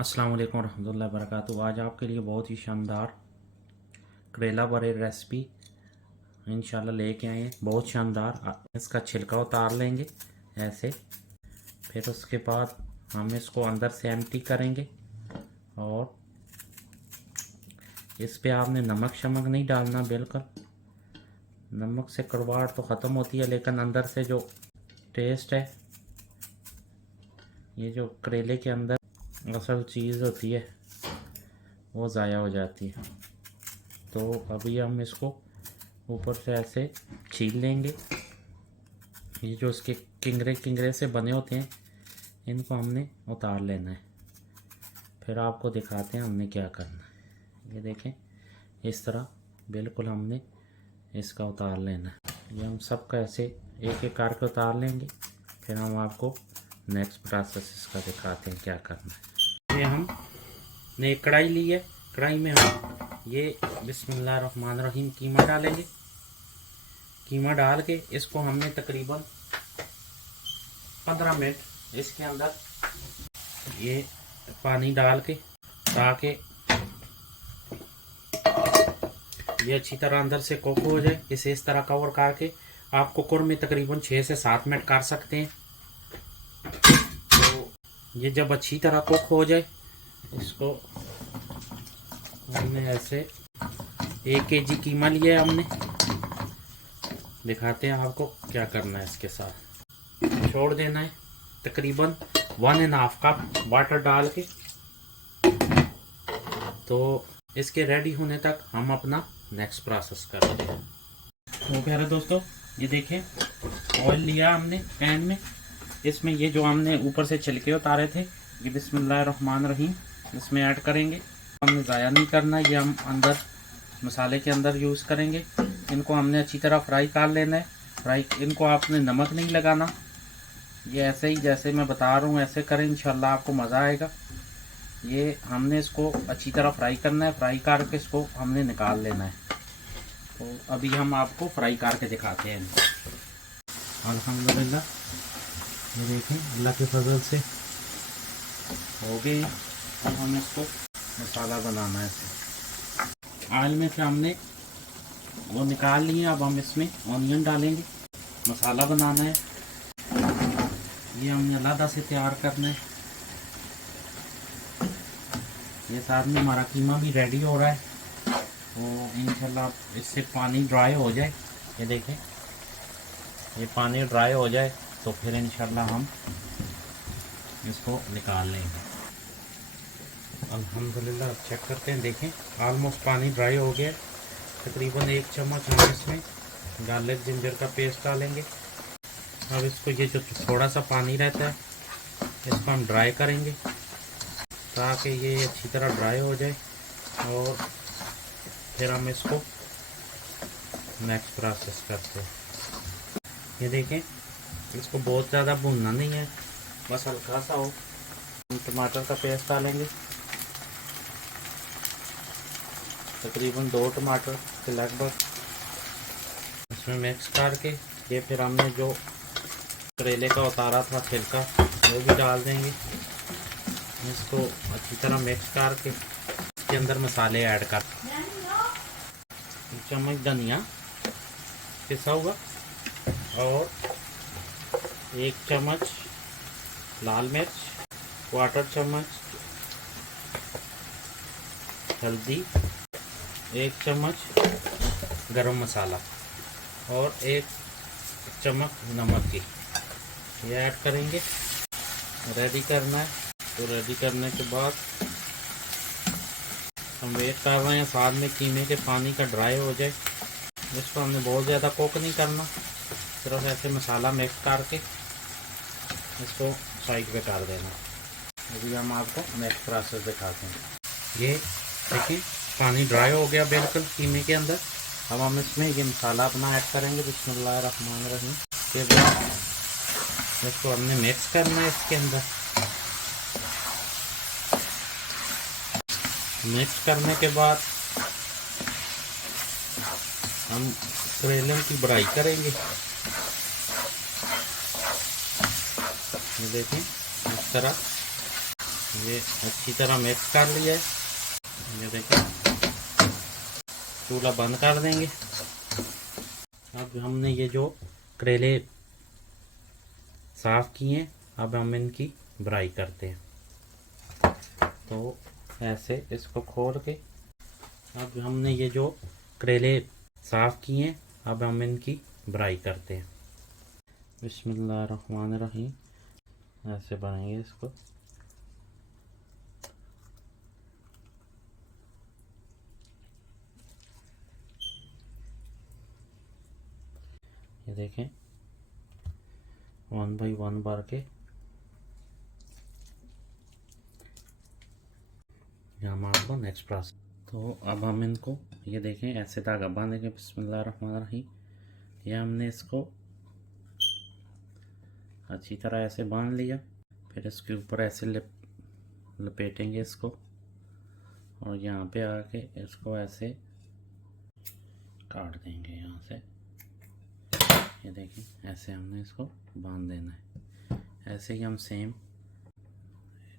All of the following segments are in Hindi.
अस्सलाम वालेकुम रहमतुल्लाहि व बरकातुहू। आज आपके लिए बहुत ही शानदार करेला बरे रेसिपी इंशाल्लाह लेके आए हैं। बहुत शानदार। इसका छिलका उतार लेंगे ऐसे, फिर उसके बाद हम इसको अंदर से एम्प्टी करेंगे और इस पे आपने नमक शमक नहीं डालना बिल्कुल। नमक से कड़वाहट तो ख़त्म होती है, लेकिन अंदर से जो टेस्ट है, ये जो करेले के अंदर असल चीज़ होती है वो ज़ाया हो जाती है। तो अभी हम इसको ऊपर से ऐसे छील लेंगे। ये जो इसके किंगरे किंगरे से बने होते हैं, इनको हमने उतार लेना है। फिर आपको दिखाते हैं हमने क्या करना है। ये देखें, इस तरह बिल्कुल हमने इसका उतार लेना है। ये हम सबका ऐसे एक एक करके उतार लेंगे, फिर हम आपको नेक्स्ट प्रोसेस इसका दिखाते हैं क्या करना है। ये हमने एक कढ़ाई ली है, कढ़ाई में हम ये बिस्मिल्लाहिर्रहमानिर्रहीम कीमा डालेंगे। कीमा डाल के इसको हमने तकरीबन 15 मिनट इसके अंदर ये पानी डाल के, ताकि ये अच्छी तरह अंदर से कुक हो जाए। इसे इस तरह कवर करके आप कुकर में तकरीबन 6 से 7 मिनट कर सकते हैं। तो ये जब अच्छी तरह कुक हो जाए, इसको हमने ऐसे 1 kg कीमा लिया है हमने। दिखाते हैं आपको क्या करना है। इसके साथ छोड़ देना है तकरीबन 1.5 कप वाटर डाल के। तो इसके रेडी होने तक हम अपना नेक्स्ट प्रोसेस करते हैं। तो प्यारे दोस्तों, ये देखें, ऑयल लिया हमने पैन में। इसमें ये जो हमने ऊपर से छिलके उतारे थे, ये बिस्मिल्लाहिर्रहमानिर्रहीम इसमें ऐड करेंगे। हमने ज़ाया नहीं करना, ये हम अंदर मसाले के अंदर यूज़ करेंगे। इनको हमने अच्छी तरह फ्राई कर लेना है। इनको आपने नमक नहीं लगाना। ये ऐसे ही जैसे मैं बता रहा हूँ ऐसे करें, इंशाल्लाह आपको मज़ा आएगा। ये हमने इसको अच्छी तरह फ्राई करना है। फ्राई करके इसको हमने निकाल लेना है। तो अभी हम आपको फ्राई करके दिखाते हैं। अल्हम्दुलिल्लाह, ये देखें, अल्लाह के फजल से हो गए। अब हम इसको मसाला बनाना है। ऑयल में से हमने वो निकाल लिए। अब हम इसमें ऑनियन डालेंगे। मसाला बनाना है, ये हमने अलग से तैयार करना है। ये साथ में हमारा कीमा भी रेडी हो रहा है। तो इंशाल्लाह इससे पानी ड्राई हो जाए, ये देखें, ये पानी ड्राई हो जाए तो फिर इंशाल्लाह हम इसको निकाल लेंगे। अल्हम्दुलिल्लाह, चेक करते हैं। देखें, ऑलमोस्ट पानी ड्राई हो गया। तकरीबन 1 चम्मच हम इसमें गार्लिक जिंजर का पेस्ट डालेंगे। अब इसको, ये जो थोड़ा सा पानी रहता है, इसको हम ड्राई करेंगे ताकि ये अच्छी तरह ड्राई हो जाए। और फिर हम इसको नेक्स्ट प्रोसेस करते हैं। ये देखें, इसको बहुत ज़्यादा भूनना नहीं है, बस हल्का सा हो। हम टमाटर का पेस्ट डालेंगे, तकरीबन 2 टमाटर के लगभग। इसमें मिक्स करके ये फिर हमने जो करेले का उतारा था छिलका, वो भी डाल देंगे। इसको अच्छी तरह मिक्स करके इसके अंदर मसाले ऐड कर, 1 चम्मच धनिया पिसा हुआ और 1 चम्मच लाल मिर्च, 1/4 चम्मच हल्दी, 1 चम्मच गरम मसाला और 1 चम्मच नमक की ये ऐड करेंगे। रेडी करना है। तो रेडी करने के बाद हम वेट कर रहे हैं साथ में कीमे के पानी का ड्राई हो जाए। इसको हमने बहुत ज़्यादा कुक नहीं करना, सिर्फ ऐसे मसाला मिक्स करके इसको साइड पे कर देना। अभी हम आपको नेक्स्ट प्रोसेस दिखाते हैं। ये देखिए, पानी ड्राई हो गया बिल्कुल कीमे के अंदर। अब हम इसमें ये मसाला अपना ऐड करेंगे बिस्मिल्लाहिर्रहमानिर्रहीम के बाद। इसको हमने मिक्स करना है इसके अंदर। मिक्स करने के बाद हम करेले की ब्राई करेंगे। ये देखें, इस तरह ये अच्छी तरह मिक्स कर लिया है। ये देखिए, चूल्हा बंद कर देंगे। अब हमने ये जो करेले साफ़ किए हैं, अब हम इनकी ब्राई करते हैं। तो ऐसे इसको खोल के, अब हमने ये जो करेले साफ़ किए हैं, अब हम इनकी ब्राई करते हैं। बिस्मिल्लाहिर्रहमानिर्रहीम। ऐसे बनाएंगे इसको। ये देखें, 1 बाई 1 बार के हम आपको नेक्स्ट प्रोसेस। तो अब हम इनको, ये देखें, ऐसे धागा बांधेंगे। बिस्मिल्लाहिर्रहमानिर्रहीम। ये हमने इसको अच्छी तरह ऐसे बांध लिया। फिर इसके ऊपर ऐसे लपेटेंगे इसको, और यहाँ पे आके इसको ऐसे काट देंगे यहाँ से। ये देखें, ऐसे हमने इसको बांध देना है। ऐसे ही हम सेम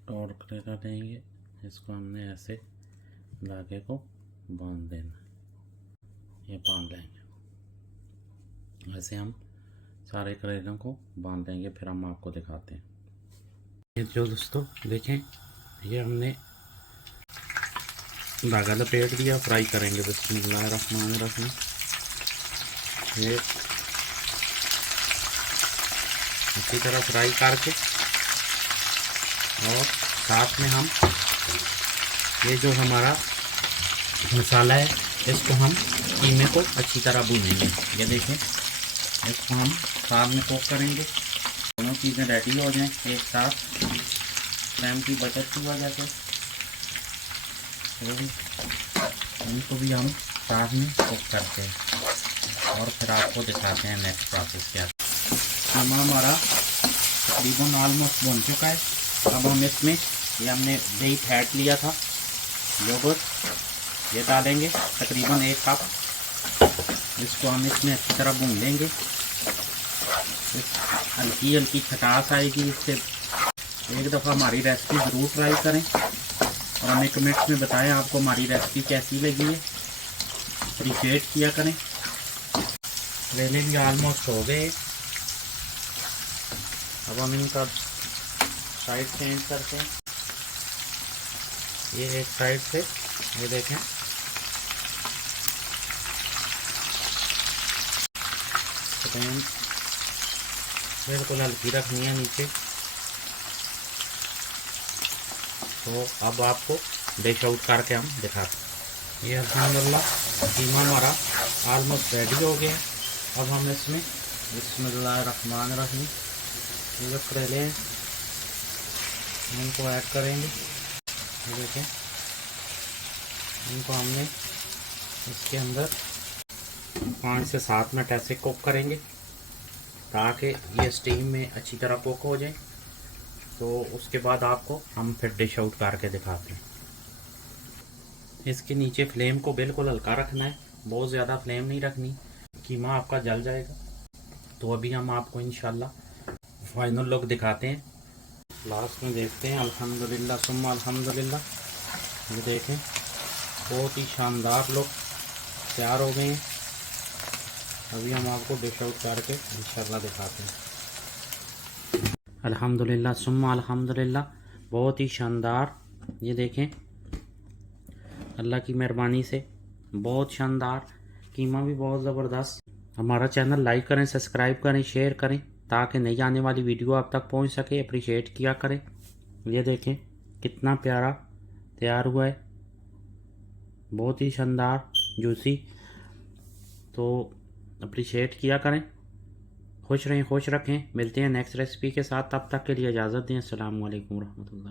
और करेला देंगे, इसको हमने ऐसे धागे को बांध देना है। ये बांध लेंगे। ऐसे हम सारे करेलों को बांध देंगे, फिर हम आपको दिखाते हैं। ये जो दोस्तों देखें, ये हमने धागा लपेट दिया, फ्राई करेंगे। बिस्मिल्लाहिर्रहमानिर्रहीम। ये इसी तरह फ्राई करके, और साथ में हम ये जो हमारा मसाला है, इसको हम कीमे को अच्छी तरह भूनेंगे। ये देखें, इसको हम साथ में कुक करेंगे। दोनों चीज़ें रेडी हो जाएं एक साथ, टाइम की बचत की वजह से। इनको भी हम साथ में कुक करते हैं, और फिर आपको दिखाते हैं नेक्स्ट प्रोसेस क्या। कीमा हमारा तकरीबन ऑलमोस्ट बन चुका है। अब हम इसमें, ये हमने दही फैट लिया था, योगर्ट, ये डालेंगे तकरीबन 1 कप। इसको हम इसमें अच्छी तरह भून लेंगे। हल्की हल्की खटास आएगी इससे। एक दफ़ा हमारी रेसिपी ज़रूर ट्राई करें, और हमें कमेंट्स में बताएं आपको हमारी रेसिपी कैसी लगी है। अप्रिशिएट किया करें। करेले भी ऑलमोस्ट हो गए। अब हम इनका साइड चेंज करते हैं। ये एक साइड से, ये देखें, बिल्कुल हल्की रखनी है नीचे। तो अब आपको डिश आउट करके हम दिखाते हैं। ये अल्हम्दुलिल्लाह कीमा हमारा ऑलमोस्ट रेडी हो गया। अब हम इसमें बिस्मिल्लाहिर्रहमानिर्रहीम ये जो करेले हैं इनको ऐड करेंगे। ये देखें, इनको हमने इसके अंदर 5 से 7 मिनट ऐसे कुक करेंगे, ताकि ये स्टीम में अच्छी तरह कुक हो जाए। तो उसके बाद आपको हम फिर डिश आउट करके दिखाते हैं। इसके नीचे फ्लेम को बिल्कुल हल्का रखना है, बहुत ज़्यादा फ्लेम नहीं रखनी, कीमा आपका जल जाएगा। तो अभी हम आपको इंशाल्लाह फाइनल लुक दिखाते हैं, लास्ट में देखते हैं। अल्हम्दुलिल्लाह सुम्मा अल्हम्दुलिल्लाह। ये देखें, बहुत ही शानदार लुक तैयार हो गए हैं। अभी हम आपको डिश आउट करके इंशाल्लाह दिखाते हैं। अल्हम्दुलिल्लाह सुम्मा अल्हम्दुलिल्लाह, बहुत ही शानदार। ये देखें, अल्लाह की मेहरबानी से बहुत शानदार, कीमा भी बहुत ज़बरदस्त। हमारा चैनल लाइक करें, सब्सक्राइब करें, शेयर करें, ताकि नई आने वाली वीडियो आप तक पहुंच सके। अप्रिशिएट किया करें। ये देखें कितना प्यारा तैयार हुआ है, बहुत ही शानदार, जूसी। तो अप्रिशिएट किया करें। खुश रहें, खुश रखें। मिलते हैं नेक्स्ट रेसिपी के साथ, तब तक के लिए इजाज़त दें। अस्सलाम वालेकुम रहमतुल्लाह।